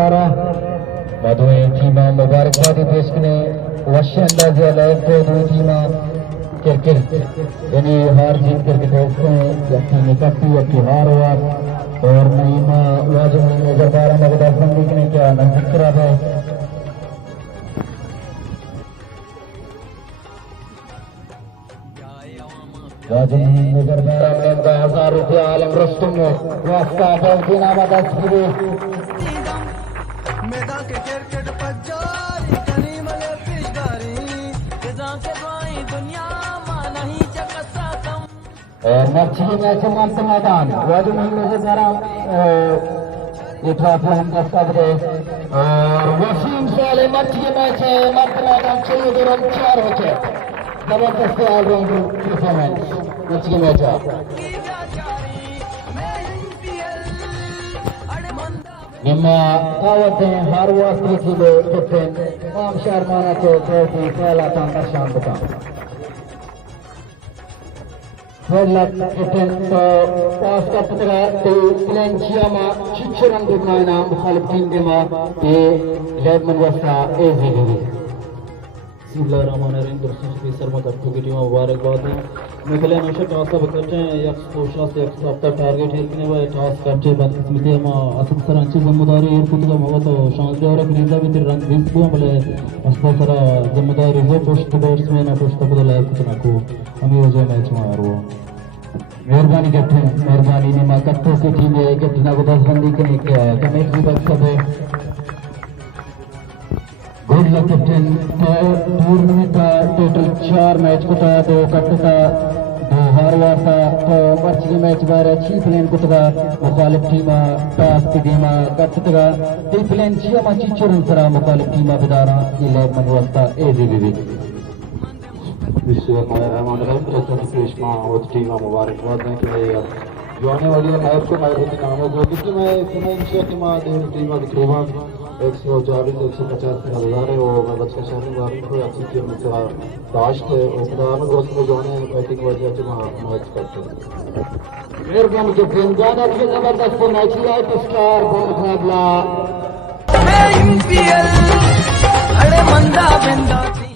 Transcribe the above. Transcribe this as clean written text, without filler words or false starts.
सारा मधुए टीमा मुबारकबादी पेश करने वश्य अंदाजे अलग को दो टीमा क्रिकेट यानी हार जीत करके दोस्तों हैं या टीम इकट्ठी या की हार हुआ और नईमा वाजिब नजरबारा मगदार बंदी ने क्या नजर खराब है वाजिब नजरबारा में 1000 रुपया आलम रस्तम वास्ता बल्कि नामा 10 किलो मैदान के क्रिकेट पर जारी कनी मले पिचकारी जजा के भाई दुनिया मा नहीं चकसा कम और मछली मैच मंत मैदान वाजिब नजरबारा इतना हम दस्ता दे और वसीम साले मछली मैच मंत मैदान चलिए दो रन 4 हो जाए जबरदस्त ऑलराउंडर परफॉर्मेंस मछली मैच ನಿಮ್ಮ ಅವತ್ತೆ ಹಾರುವ ಸ್ಥಿತಿಗೆ ಕೆಪ್ಟನ್ ಮಾಮ್ ಶರ್ಮಾನಕ್ಕೆ ಟ್ರೋಫಿ ಕೇಳತಾಂತ ಶಾಂತತ वेलक कैप्टन तो पास का पतरा तो प्लेंशिया मा चिचरन दुनाना मुखालिफ टीम के मा ये लेमन वस्ता एजीबी बिस्मिल्लाहिर्रहमानिर्रहीम दोस्तों की शर्मा कप की टीम मुबारकबाद है मिथले नशा टॉस का करते हैं एक कोशिश से एक हफ्ता टारगेट है कि वो टॉस करते बाद किस्मती हम असम सरांची जिम्मेदारी है खुद का मवा तो शांति और क्रीडा भी रंग दिस को बोले असला सरा जिम्मेदारी है पोस्ट बैट्समैन और पोस्ट बदला कुछ ना को हम ये जो मैच में आ रहा मेहरबानी कैप्टन मेहरबानी ನಿಮ್ಮ ಕಪ್ಪು की टीम है कैप्टन को 10 बंदी के कमेटी की तरफ से गुड लक कैप्टन टूर्नामेंट का टोटल 4 मैच को था 2 कट था 2 हार हुआ था तो मछली मैच बार अच्छी प्लेन को था मुखालिफ टीम पास की टीम कट था टी प्लेन छिया मची चुरन सरा मुखालिफ टीम बिदारा इले मनवस्ता एजीबी बिस्मिल्लाहिर्रहमानिर्रहीम दोस्तों की पेशमा और टीम मुबारकबाद है कि जो आने वाली है मैच को मैं होती नामों को क्योंकि मैं सुना इंशाल्लाह कि मां देव टीम की तकरीबन 140 150 हजार है और मैं बच्चे शहर में बाहर को अच्छी टीम में से दाश्त है और खुदावन दोस्त में जाने बैटिंग वजह से मैच करते हैं मेहरबानी कैप्टन गाना की जबरदस्त मैच है स्टार मुकाबला मैं एमपीएल अरे मंदा बिंदा